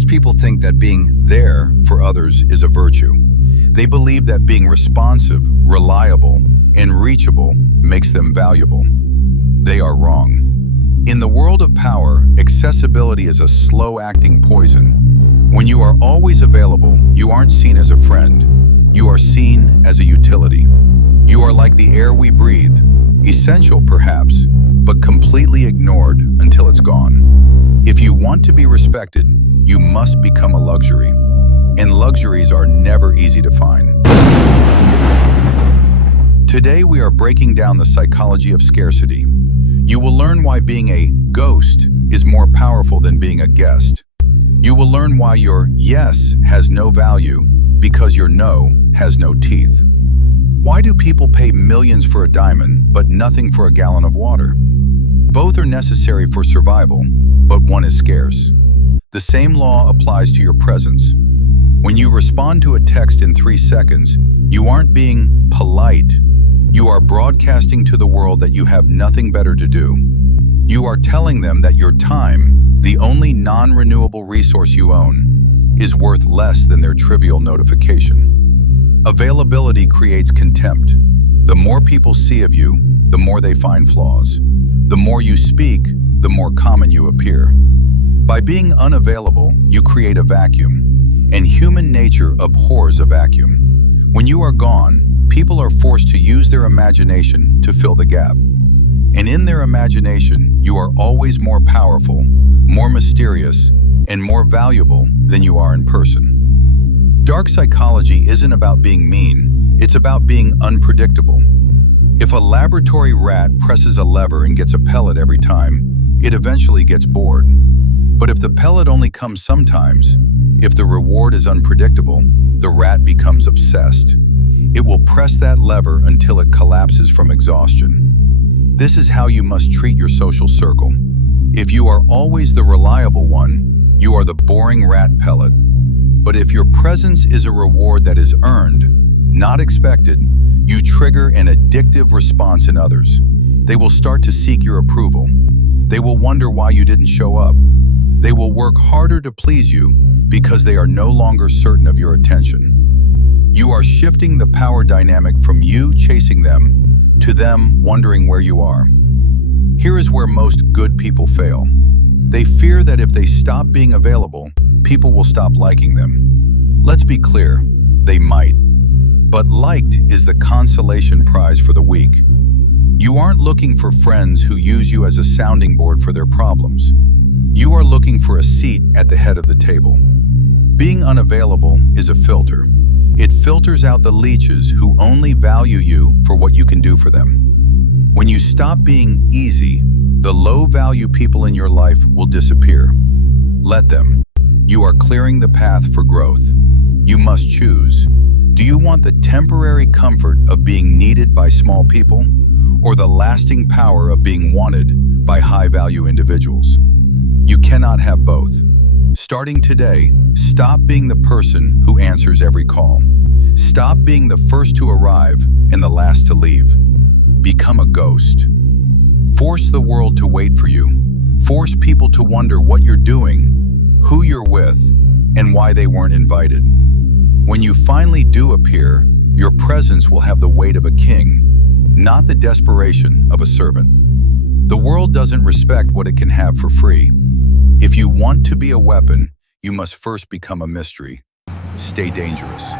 Most people think that being there for others is a virtue. They believe that being responsive, reliable, and reachable makes them valuable. They are wrong. In the world of power, accessibility is a slow-acting poison. When you are always available, you aren't seen as a friend. You are seen as a utility. You are like the air we breathe, essential perhaps, but completely ignored until it's gone. If you want to be respected, you must become a luxury. And luxuries are never easy to find. Today we are breaking down the psychology of scarcity. You will learn why being a ghost is more powerful than being a guest. You will learn why your yes has no value because your no has no teeth. Why do people pay millions for a diamond but nothing for a gallon of water? Both are necessary for survival, but one is scarce. The same law applies to your presence. When you respond to a text in 3 seconds, you aren't being polite. You are broadcasting to the world that you have nothing better to do. You are telling them that your time, the only non-renewable resource you own, is worth less than their trivial notification. Availability creates contempt. The more people see of you, the more they find flaws. The more you speak, the more common you appear. By being unavailable, you create a vacuum, and human nature abhors a vacuum. When you are gone, people are forced to use their imagination to fill the gap. And in their imagination, you are always more powerful, more mysterious, and more valuable than you are in person. Dark psychology isn't about being mean, it's about being unpredictable. If a laboratory rat presses a lever and gets a pellet every time, it eventually gets bored. But if the pellet only comes sometimes, if the reward is unpredictable, the rat becomes obsessed. It will press that lever until it collapses from exhaustion. This is how you must treat your social circle. If you are always the reliable one, you are the boring rat pellet. But if your presence is a reward that is earned, not expected, you trigger an addictive response in others. They will start to seek your approval. They will wonder why you didn't show up. They will work harder to please you because they are no longer certain of your attention. You are shifting the power dynamic from you chasing them to them wondering where you are. Here is where most good people fail. They fear that if they stop being available, people will stop liking them. Let's be clear, they might. But liked is the consolation prize for the weak. You aren't looking for friends who use you as a sounding board for their problems. You are looking for a seat at the head of the table. Being unavailable is a filter. It filters out the leeches who only value you for what you can do for them. When you stop being easy, the low-value people in your life will disappear. Let them. You are clearing the path for growth. You must choose. Do you want the temporary comfort of being needed by small people, or the lasting power of being wanted by high-value individuals? You cannot have both. Starting today, stop being the person who answers every call. Stop being the first to arrive and the last to leave. Become a ghost. Force the world to wait for you. Force people to wonder what you're doing, who you're with, and why they weren't invited. When you finally do appear, your presence will have the weight of a king, not the desperation of a servant. The world doesn't respect what it can have for free. If you want to be a weapon, you must first become a mystery. Stay dangerous.